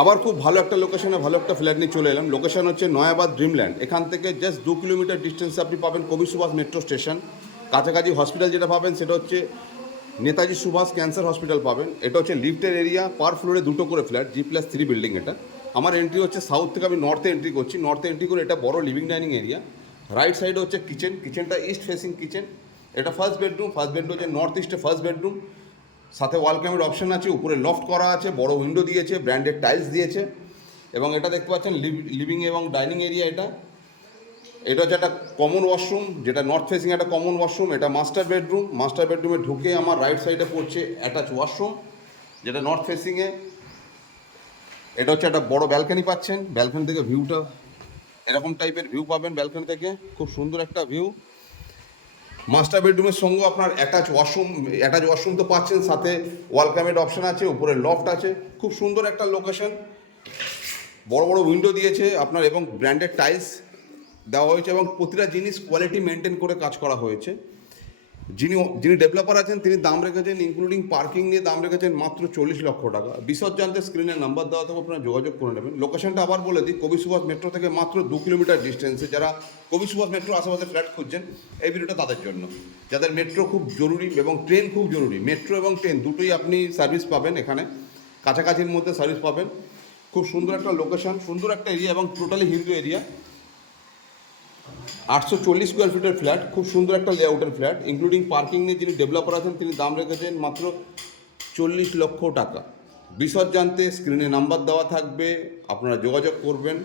আবার খুব ভালো একটা লোকেশনে ভালো একটা ফ্ল্যাট নিয়ে চলে এলাম। লোকেশন হচ্ছে নয়াবাদ ড্রিমল্যান্ড। এখান থেকে জাস্ট 2 কিলোমিটার ডিস্টেন্সে আপনি পাবেন কবি সুভাষ মেট্রো স্টেশন। কাছাকাছি হসপিটাল যেটা পাবেন সেটা হচ্ছে নেতাজি সুভাষ ক্যান্সার হসপিটাল পাবেন। এটা হচ্ছে লিফটের এরিয়া, পার ফ্লোরে 2টো করে ফ্ল্যাট, G+3 বিল্ডিং এটা। আমার এন্ট্রি হচ্ছে সাউথ থেকে, আমি নর্থে এন্ট্রি করছি। নর্থে এন্ট্রি করে এটা বড় লিভিং ডাইনিং এরিয়া। রাইট সাইডে হচ্ছে কিচেন, কিচেনটা ইস্ট ফেসিং কিচেন। এটা ফার্স্ট বেডরুম হচ্ছে নর্থ ইস্টে ফার্স্ট বেডরুম। সাথে ওয়াল ক্যামের অপশন আছে, উপরে লফট করা আছে, বড় উইন্ডো দিয়েছে, ব্র্যান্ডেড টাইলস দিয়েছে। এবং এটা দেখতে পাচ্ছেন লিভিং এবং ডাইনিং এরিয়া। এটা হচ্ছে একটা কমন ওয়াশরুম, যেটা নর্থ ফেসিং একটা কমন ওয়াশরুম। এটা মাস্টার বেডরুম। মাস্টার বেডরুমে ঢুকে আমার রাইট সাইডে পড়ছে অ্যাটাচ ওয়াশরুম, যেটা নর্থ ফেসিংয়ে। এটা হচ্ছে একটা বড় ব্যালকনি পাচ্ছেন। ব্যালকনি থেকে ভিউটা এরকম টাইপের ভিউ পাবেন ব্যালকনি থেকে, খুব সুন্দর একটা ভিউ। মাস্টার বেডরুমের সঙ্গে আপনার অ্যাটাচ ওয়াশরুম তো পাচ্ছেন, সাথে ওয়াল ক্যামের অপশন আছে, উপরে লফট আছে। খুব সুন্দর একটা লোকেশন, বড় বড় উইন্ডো দিয়েছে আপনার এবং ব্র্যান্ডেড টাইলস দেওয়া হয়েছে এবং প্রতিটা জিনিস কোয়ালিটি মেনটেন করে কাজ করা হয়েছে। যিনি ডেভেলপার আছেন তিনি দাম রেখেছেন, ইনক্লুডিং পার্কিং নিয়ে দাম রেখেছেন মাত্র 40 লক্ষ টাকা। বিশদ জানতে স্ক্রিনের নাম্বার দেওয়া থাকবে, আপনারা যোগাযোগ করে নেবেন। লোকেশনটা আবার বলে দিই, কবি সুভাষ মেট্রো থেকে মাত্র 2 কিলোমিটার ডিস্টেন্সে। যারা কবি সুভাষ মেট্রো আশেপাশে ফ্ল্যাট খুঁজছেন, এই ভিডিওটা তাদের জন্য। যাদের মেট্রো খুব জরুরি এবং ট্রেন খুব জরুরি, মেট্রো এবং ট্রেন দুটোই আপনি সার্ভিস পাবেন এখানে, কাছাকাছির মধ্যে সার্ভিস পাবেন। খুব সুন্দর একটা লোকেশন, সুন্দর একটা এরিয়া এবং টোটালি হিন্দু এরিয়া। 840 স্কোয়ার ফিটের ফ্ল্যাট, খুব সুন্দর একটা লেআউটের ফ্ল্যাট। ইনক্লুডিং পার্কিং নিয়ে যিনি ডেভেলপার আছেন তিনি দাম রেখেছেন মাত্র 40 লক্ষ টাকা। বিশদ জানতে স্ক্রিনে নাম্বার দেওয়া থাকবে, আপনারা যোগাযোগ করবেন।